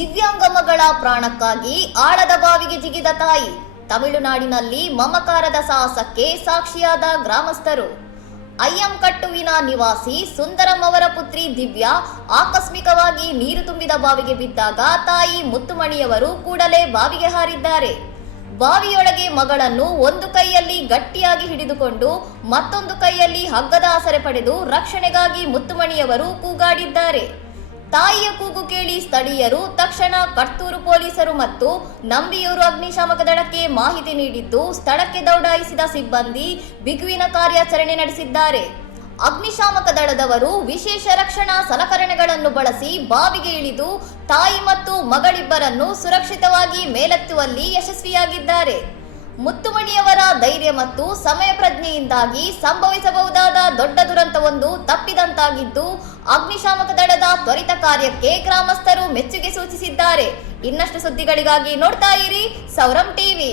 ದಿವ್ಯಾಂಗ ಮಗಳ ಪ್ರಾಣಕ್ಕಾಗಿ ಆಳದ ಬಾವಿಗೆ ಜಿಗಿದ ತಾಯಿ. ತಮಿಳುನಾಡಿನಲ್ಲಿ ಮಮಕಾರದ ಸಾಹಸಕ್ಕೆ ಸಾಕ್ಷಿಯಾದ ಗ್ರಾಮಸ್ಥರು. ಅಯ್ಯಂಕಟ್ಟುವಿನ ನಿವಾಸಿ ಸುಂದರಂ ಅವರ ಪುತ್ರಿ ದಿವ್ಯಾ ಆಕಸ್ಮಿಕವಾಗಿ ನೀರು ತುಂಬಿದ ಬಾವಿಗೆ ಬಿದ್ದಾಗ ತಾಯಿ ಮುತ್ತುಮಣಿಯವರು ಕೂಡಲೇ ಬಾವಿಗೆ ಹಾರಿದ್ದಾರೆ. ಬಾವಿಯೊಳಗೆ ಮಗಳನ್ನು ಒಂದು ಕೈಯಲ್ಲಿ ಗಟ್ಟಿಯಾಗಿ ಹಿಡಿದುಕೊಂಡು ಮತ್ತೊಂದು ಕೈಯಲ್ಲಿ ಹಗ್ಗದ ಆಸರೆ ಪಡೆದು ರಕ್ಷಣೆಗಾಗಿ ಮುತ್ತುಮಣಿಯವರು ಕೂಗಾಡಿದ್ದಾರೆ. ತಾಯಿಯ ಕೂಗು ಕೇಳಿ ಸ್ಥಳೀಯರು ತಕ್ಷಣ ಕರ್ತೂರು ಪೊಲೀಸರು ಮತ್ತು ನಂಬಿಯೂರು ಅಗ್ನಿಶಾಮಕ ದಳಕ್ಕೆ ಮಾಹಿತಿ ನೀಡಿದ್ದು, ಸ್ಥಳಕ್ಕೆ ದೌಡಾಯಿಸಿದ ಸಿಬ್ಬಂದಿ ಬಿಗುವಿನ ಕಾರ್ಯಾಚರಣೆ ನಡೆಸಿದ್ದಾರೆ. ಅಗ್ನಿಶಾಮಕ ದಳದವರು ವಿಶೇಷ ರಕ್ಷಣಾ ಸಲಕರಣೆಗಳನ್ನು ಬಳಸಿ ಬಾವಿಗೆ ಇಳಿದು ತಾಯಿ ಮತ್ತು ಮಗಳಿಬ್ಬರನ್ನು ಸುರಕ್ಷಿತವಾಗಿ ಮೇಲೆತ್ತುವಲ್ಲಿ ಯಶಸ್ವಿಯಾಗಿದ್ದಾರೆ. ಮುತ್ತುಮಣಿಯವರ ಧೈರ್ಯ ಮತ್ತು ಸಮಯ ಪ್ರಜ್ಞೆಯಿಂದಾಗಿ ಸಂಭವಿಸಬಹುದಾದ ದೊಡ್ಡ ದುರಂತವೊಂದು ತಪ್ಪಿದಂತಾಗಿದ್ದು, ಅಗ್ನಿಶಾಮಕ ದಳದ ತ್ವರಿತ ಕಾರ್ಯಕ್ಕೆ ಗ್ರಾಮಸ್ಥರು ಮೆಚ್ಚುಗೆ ಸೂಚಿಸಿದ್ದಾರೆ. ಇನ್ನಷ್ಟು ಸುದ್ದಿಗಳಿಗಾಗಿ ನೋಡ್ತಾ ಇರಿ ಸೌರಂ ಟಿವಿ.